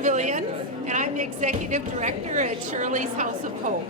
Pavilion, and I'm the Executive Director at Shirleys House of Hope.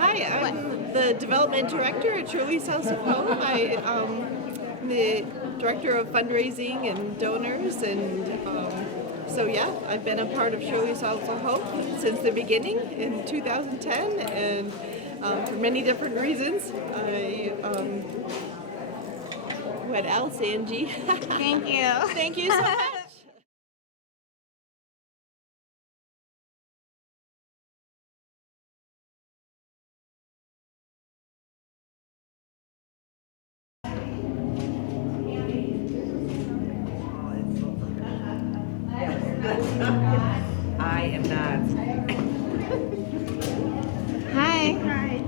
Hi, I'm the Development Director at Shirley's House of Hope. I'm the Director of Fundraising and Donors, and so yeah, I've been a part of Shirley's House of Hope since the beginning in 2010, and for many different reasons. What else, Angie? Thank you. Thank you so much. I am not. Hi.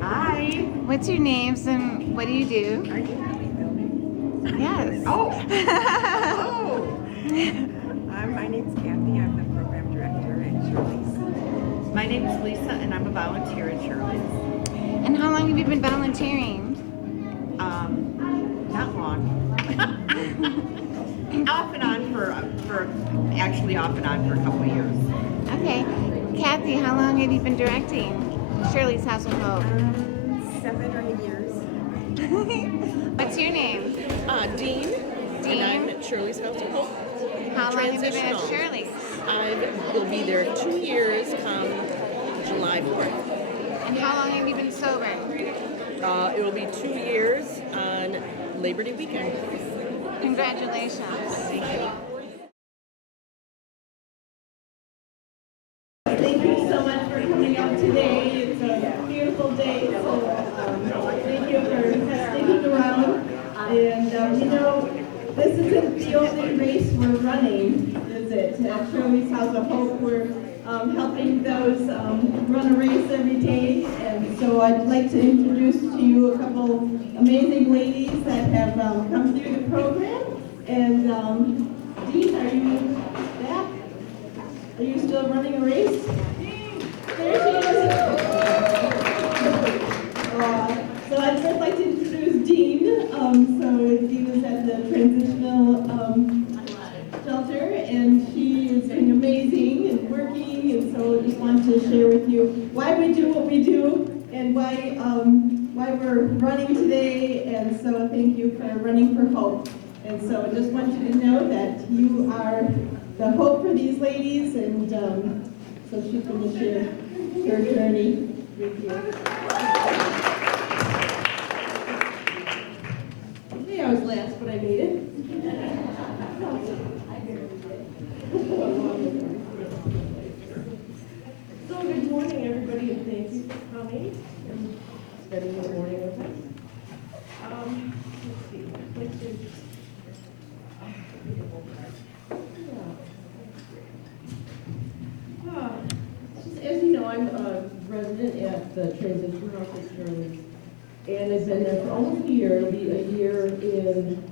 Hi. What's your names and what do you do? Are you really filming? Yes. Oh. My name's Kathy. I'm the program director at Shirleys. My name is Lisa, and I'm a volunteer at Shirleys. And how long have you been volunteering? Not long. Off and on for a couple of years. Okay. Kathy, how long have you been directing Shirley's House of Hope? 7 or 8 years. What's your name? Dean, and I'm at Shirley's House of Hope. How long have you been at Transitional. Shirley's? I will be there 2 years come July 4th. And how long have you been sober? It will be 2 years on Labor Day weekend. Congratulations. Thank you. Thank you so much for coming out today. It's a beautiful day, so thank you for sticking around. And this isn't the only race we're running, is it? At Shirley's House of Hope, we're helping those run a race every day. And so I'd like to introduce to you a couple amazing ladies that have come through the program. And Dean, are you back? Are you still running a race? There she is. So I'd just like to introduce Dean. So Dean is at the transitional shelter, and she is doing amazing and working. And so I just want to share with you why we do what we do and why we're running today. And so thank you for running for hope. And so I just want you to know that you are the hope for these ladies, and so she can share her journey with you. Okay, I was last, but I made it. So good morning, everybody, and thank you for coming and spending the morning with us. Let's see. As you know, I'm a resident at the Transition House at Shirley's, and I've been there for almost a year. It'll be a year in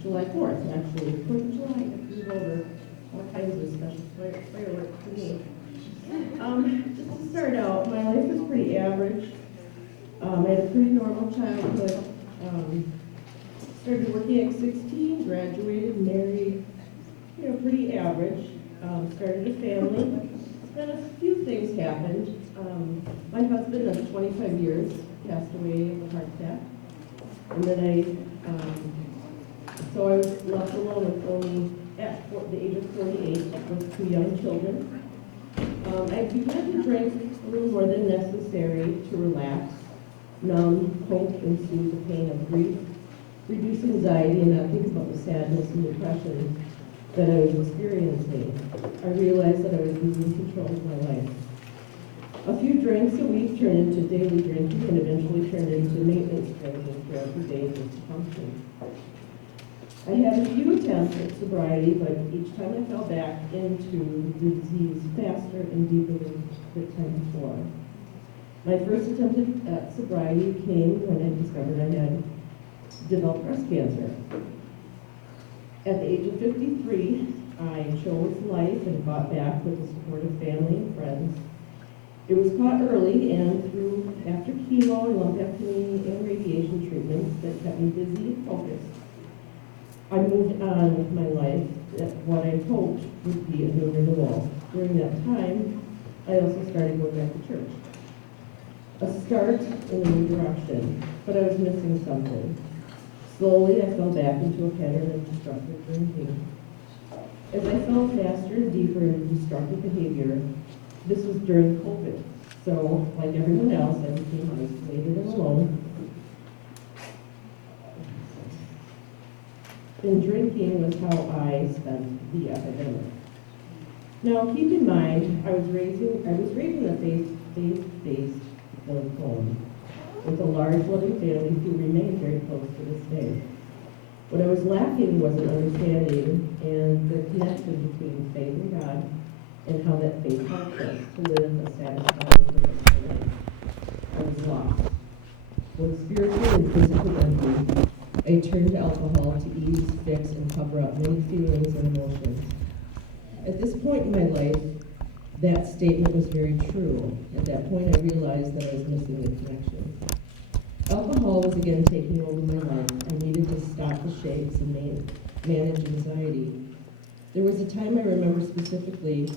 July 4th, actually. 4th of July, it's over. All kinds of special fireworks for me. Just to start out, my life was pretty average. I had a pretty normal childhood. Started working at 16, graduated, married, pretty average. Started a family. Then a few things happened. My husband of 25 years passed away of a heart attack. And then so I was left alone with only, at the age of 48, with 2 young children. I began to drink a little more than necessary to relax, numb, cope, and soothe the pain of grief, reduce anxiety, and not think about the sadness and depression that I was experiencing. I realized that I was losing control of my life. A few drinks a week turned into daily drinking and eventually turned into maintenance drinking throughout the day just to function. I had a few attempts at sobriety, but each time I fell back into the disease faster and deeper than the time before. My first attempt at sobriety came when I discovered I had developed breast cancer. At the age of 53, I chose life and fought back with the support of family and friends. It was caught early, and after chemo and lumpectomy and radiation treatments that kept me busy and focused, I moved on with my life, what I hoped would be a new renewal. During that time, I also started going back to church. A start in a new direction, but I was missing something. Slowly, I fell back into a pattern of destructive drinking. As I fell faster and deeper into destructive behavior, this was during COVID. So, like everyone else, I became isolated and alone. And drinking was how I spent the epidemic. Now, keep in mind, I was raising a faith-based home with a large, loving family who remain very close to this day. What I was lacking was an understanding and the connection between faith and God and how that faith helps us to live a satisfying, purposeful life. I was lost. Both spiritually and physically empty, I turned to alcohol to ease, fix, and cover up many feelings and emotions. At this point in my life, that statement was very true. At that point, I realized that I was missing the connection. Alcohol was again taking over my life. I needed to stop the shakes and manage anxiety. There was a time I remember specifically.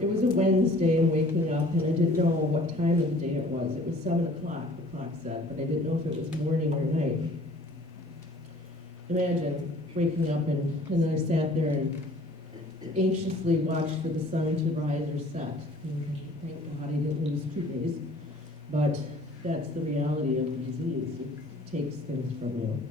It was a Wednesday and waking up, and I didn't know what time of the day it was. It was 7 o'clock, the clock said, but I didn't know if it was morning or night. Imagine waking up and then I sat there and anxiously watched for the sun to rise or set. And thank God I didn't lose 2 days, but that's the reality of the disease. It takes things from you.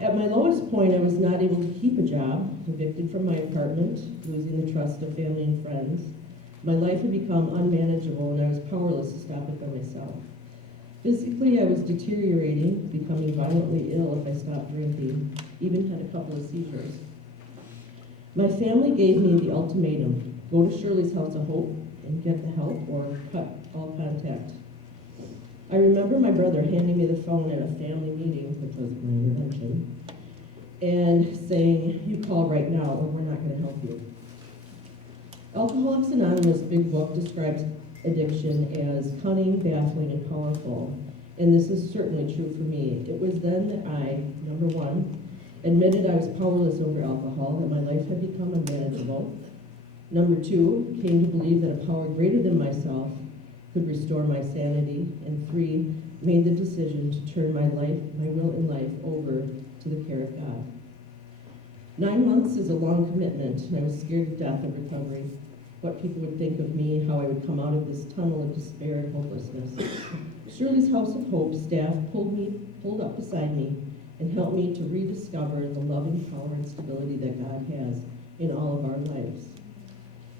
At my lowest point, I was not able to keep a job, evicted from my apartment, losing the trust of family and friends. My life had become unmanageable and I was powerless to stop it by myself. Physically, I was deteriorating, becoming violently ill if I stopped drinking, even had a couple of seizures. My family gave me the ultimatum: go to Shirley's House of Hope and get the help or cut all contact. I remember my brother handing me the phone at a family meeting, which was my intervention, and saying, "You call right now or we're not going to help you." Alcoholics Anonymous' big book describes addiction as cunning, baffling, and powerful. And this is certainly true for me. It was then that I, number one, admitted I was powerless over alcohol, that my life had become unmanageable. Number two, came to believe that a power greater than myself could restore my sanity. And three, made the decision to turn my life, my will in life, over to the care of God. 9 months is a long commitment, and I was scared to death of recovery. What people would think of me, how I would come out of this tunnel of despair and hopelessness. Shirley's House of Hope staff pulled up beside me and helped me to rediscover the loving power and stability that God has in all of our lives.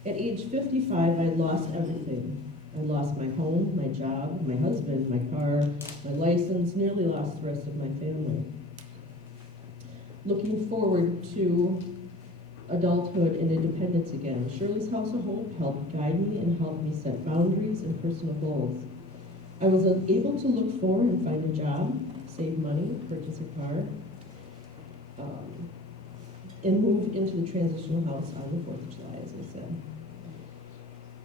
At age 55, I had lost everything. I lost my home, my job, my husband, my car, my license, nearly lost the rest of my family. Looking forward to adulthood and independence again, Shirley's House of Hope helped guide me and helped me set boundaries and personal goals. I was able to look forward and find a job, save money, purchase a car, and move into the transitional house on the 4th of July, as I said.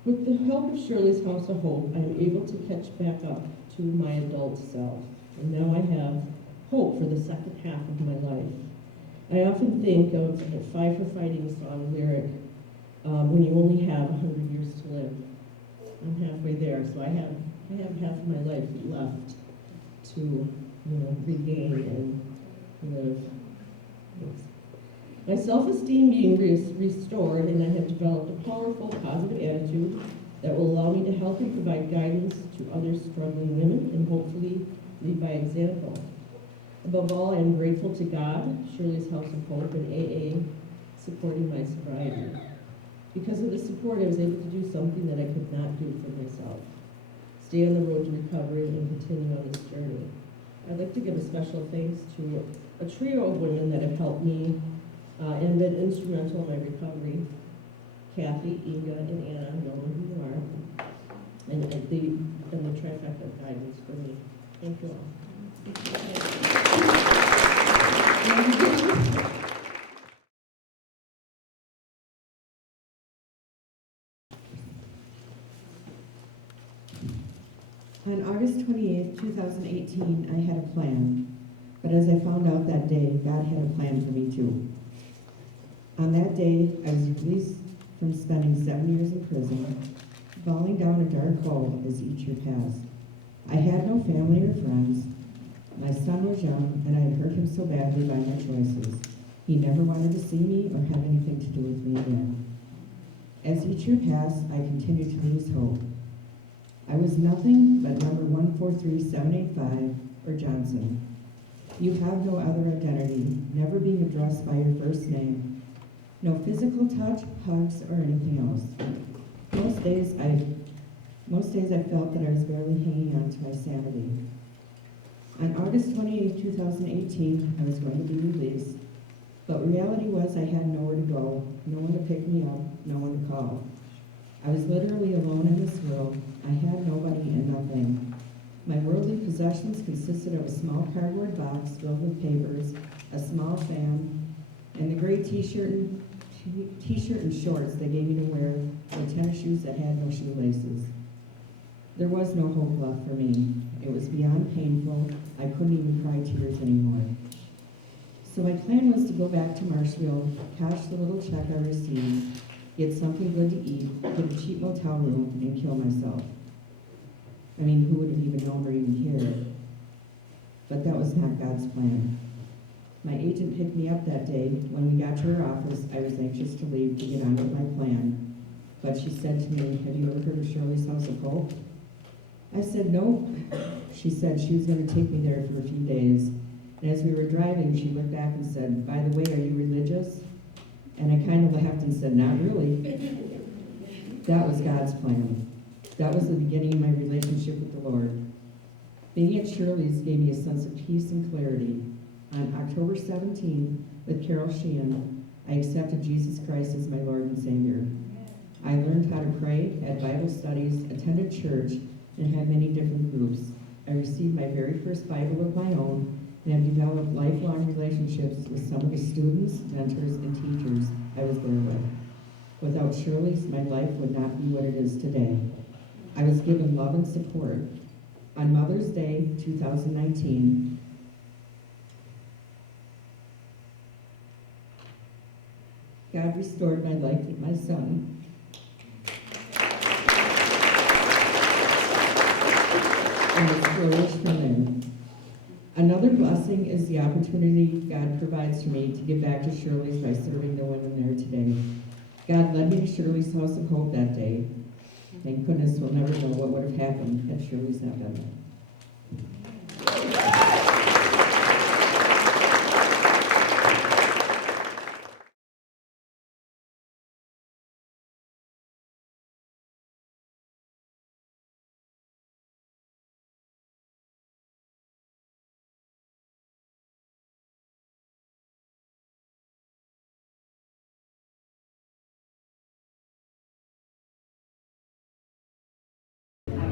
With the help of Shirley's House of Hope, I'm able to catch back up to my adult self, and now I have hope for the second half of my life. I often think of the Five for Fighting song lyric, when you only have 100 years to live. I'm halfway there, so I have half of my life left to, regain and live. My self-esteem being restored, and I have developed a powerful, positive attitude that will allow me to help and provide guidance to other struggling women and hopefully lead by example. Above all, I am grateful to God, Shirley's House of Hope, and AA supporting my sobriety. Because of the support, I was able to do something that I could not do for myself. Stay on the road to recovery and continue on this journey. I'd like to give a special thanks to a trio of women that have helped me and been instrumental in my recovery. Kathy, Inga, and Anna, know who you are, and the trifecta of guidance for me. Thank you all. On August 28, 2018, I had a plan. But as I found out that day, God had a plan for me too. On that day, I was released from spending 7 years in prison, falling down a dark hole as each year passed. I had no family or friends. My son was young, and I had hurt him so badly by my choices. He never wanted to see me or have anything to do with me again. As each year passed, I continued to lose hope. I was nothing but number 143785, or Johnson. You have no other identity, never being addressed by your first name. No physical touch, hugs, or anything else. Most days I felt that I was barely hanging on to my sanity. On August 28, 2018, I was going to be released, but reality was I had nowhere to go, no one to pick me up, no one to call. I was literally alone in this world. I had nobody and nothing. My worldly possessions consisted of a small cardboard box filled with papers, a small fan, and the gray t-shirt and shorts they gave me to wear with tennis shoes that had no shoelaces. There was no hope left for me. It was beyond painful. I couldn't even cry tears anymore. So my plan was to go back to Marshfield, cash the little check I received, get something good to eat, get a cheap motel room, and kill myself. I mean, who would have even known or even cared? But that was not God's plan. My agent picked me up that day. When we got to her office, I was anxious to leave to get on with my plan. But she said to me, "Have you ever heard of Shirley's House of Hope?" I said, "No." She said she was going to take me there for a few days. And as we were driving, she looked back and said, "By the way, are you religious?" And I kind of laughed and said, "Not really." That was God's plan. That was the beginning of my relationship with the Lord. Being at Shirley's gave me a sense of peace and clarity. On October 17th, with Carol Sheehan, I accepted Jesus Christ as my Lord and Savior. I learned how to pray, had Bible studies, attended church, and had many different groups. I received my very first Bible of my own, and have developed lifelong relationships with some of the students, mentors, and teachers I was there with. Without Shirley's, my life would not be what it is today. I was given love and support. On Mother's Day, 2019, God restored my life with my son. And it's flourished from there. Another blessing is the opportunity God provides for me to give back to Shirley's by serving the women there today. God led me to Shirley's House of Hope that day. Thank goodness we'll never know what would have happened had Shirley's not been there.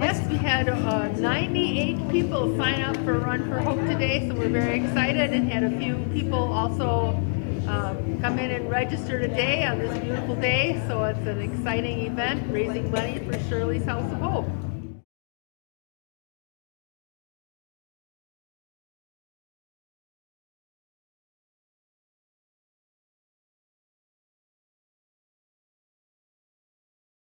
Yes, we had 98 people sign up for Run for Hope today, so we're very excited, and had a few people also come in and register today on this beautiful day. So it's an exciting event, raising money for Shirley's House of Hope.